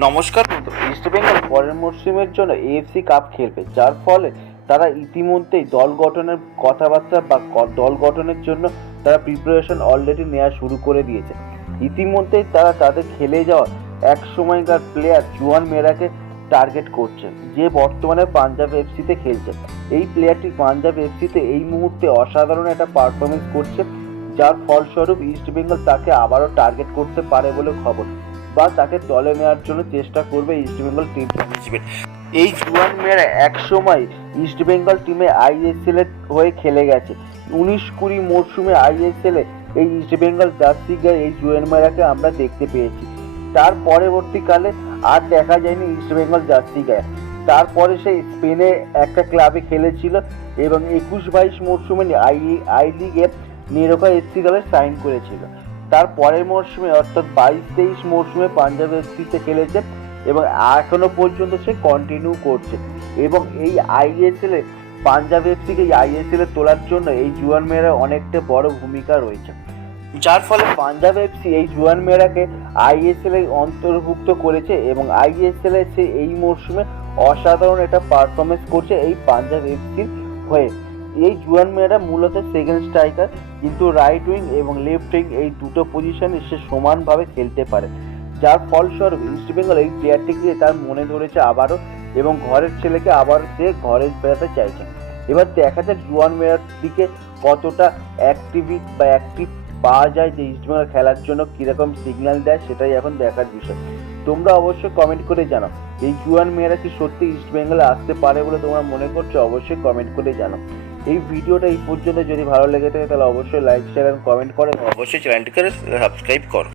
নমস্কার বন্ধু ইস্ট বেঙ্গল পরের মরশুমের জন্য এএফসি কাপ খেলবে। যার ফলে তারা ইতিমধ্যেই দল গঠনের কথাবার্তা বা দল গঠনের জন্য তারা প্রিপারেশন অলরেডি নেওয়া শুরু করে দিয়েছে। ইতিমধ্যেই তারা তাদের খেলে যাওয়া এক সময়কার প্লেয়ার জুয়ান মেরাকে টার্গেট করছে, যে বর্তমানে পাঞ্জাব এফসিতে খেলছে। এই প্লেয়ারটি পাঞ্জাব এফসিতে এই মুহূর্তে অসাধারণ একটা পারফরমেন্স করছে, যার ফলস্বরূপ ইস্ট বেঙ্গল তাকে আবারও টার্গেট করতে পারে বলে খবর। বা তাকে দলে নেওয়ার জন্য চেষ্টা করবে ইস্ট বেঙ্গল টিম ম্যানেজমেন্ট এই জুয়ান মেয়েরা এক সময় ইস্ট বেঙ্গল টিমে আইএসএল এর হয়ে খেলে গেছে। উনিশ কুড়ি মরশুমে আইএসএল এ এই ইস্ট বেঙ্গল জার্সি গায়ে এই জুয়ান মেয়েরাকে আমরা দেখতে পেয়েছি। তার পরবর্তীকালে আর দেখা যায়নি ইস্ট বেঙ্গল জার্সি গায়ে তারপরে সে স্পেনে একটা ক্লাবে খেলেছিল এবং একুশ বাইশ মরশুমে আই আই লিগে নিরোকা এফসি দলে সাইন করেছিল। তার পরের মরশুমে, অর্থাৎ বাইশ তেইশ মরশুমে পাঞ্জাব এফসিতে খেলেছে এবং এখনও পর্যন্ত সে কন্টিনিউ করছে। এবং এই আইএসএল এ, পাঞ্জাব এফসিকে এই আইএসএল এ তোলার জন্য এই জুয়ান মেয়েরা অনেকটা বড় ভূমিকা রয়েছে। যার ফলে পাঞ্জাব এফসি এই জুয়ান মেয়েরাকে আইএসএল এ অন্তর্ভুক্ত করেছে এবং আইএসএল এ সে এই মরশুমে অসাধারণ একটা পারফরমেন্স করছে এই পাঞ্জাব এফসির হয়ে। এই জুয়ান মেয়েরা মূলত সেকেন্ড স্ট্রাইকার কিন্তু রাইট উইং এবং লেফট উইং এই দুটো পজিশনে সে সমানভাবে খেলতে পারে। যার ফলস্বরূপ ইস্টবেঙ্গল এই প্লেয়ারটিকে তার মনে ধরেছে আবারও এবং ঘরের ছেলেকে আবার সে ঘরে ফেরাতে চাইছে। এবার দেখা যাক জুয়ান মেয়ের দিকে কতটা অ্যাক্টিভিট বা অ্যাক্টিভ পাওয়া যায় যে ইস্টবেঙ্গল খেলার জন্য কীরকম সিগন্যাল দেয়, সেটাই এখন দেখার বিষয়। তোমরা অবশ্যই কমেন্ট করে জানাও, এই জুয়ান মেয়েরা কি সত্যি ইস্টবেঙ্গলে আসতে পারে বলে তোমরা মনে করছ? অবশ্যই কমেন্ট করে জানাও। এই ভিডিওটা এই পর্যন্ত। যদি ভালো লেগে থাকে, তাহলে অবশ্যই লাইক শেয়ার এন্ড কমেন্ট করে অবশ্যই চ্যানেলটিকে সাবস্ক্রাইব করো।